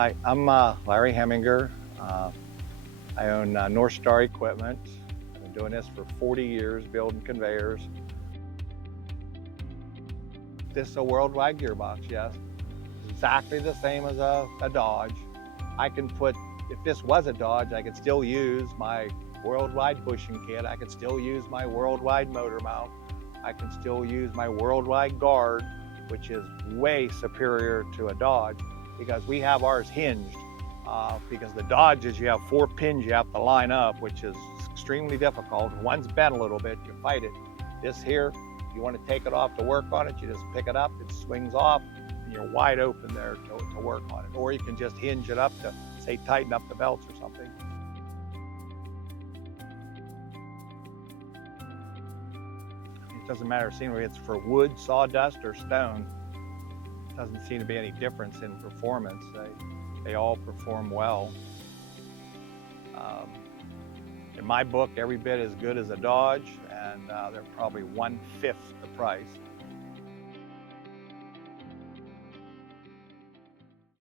Hi, I'm Larry Heminger. I own NorthStar equipment. I've been doing this for 40 years, building conveyors. This is a WorldWide gearbox, yes. It's exactly the same as a Dodge. If this was a Dodge, I could still use my WorldWide bushing kit. I could still use my WorldWide motor mount. I can still use my WorldWide guard, which is way superior to a Dodge because we have ours hinged. Because the Dodges, you have 4 pins you have to line up, which is extremely difficult. One's bent a little bit, you fight it. This here, you want to take it off to work on it, you just pick it up, it swings off, and you're wide open there to work on it. Or you can just hinge it up to, say, tighten up the belts or something. It doesn't matter scenery, it's for wood, sawdust, or stone. It doesn't seem to be any difference in performance. They all perform well. In my book, every bit as good as a Dodge, and they're probably 1/5 the price.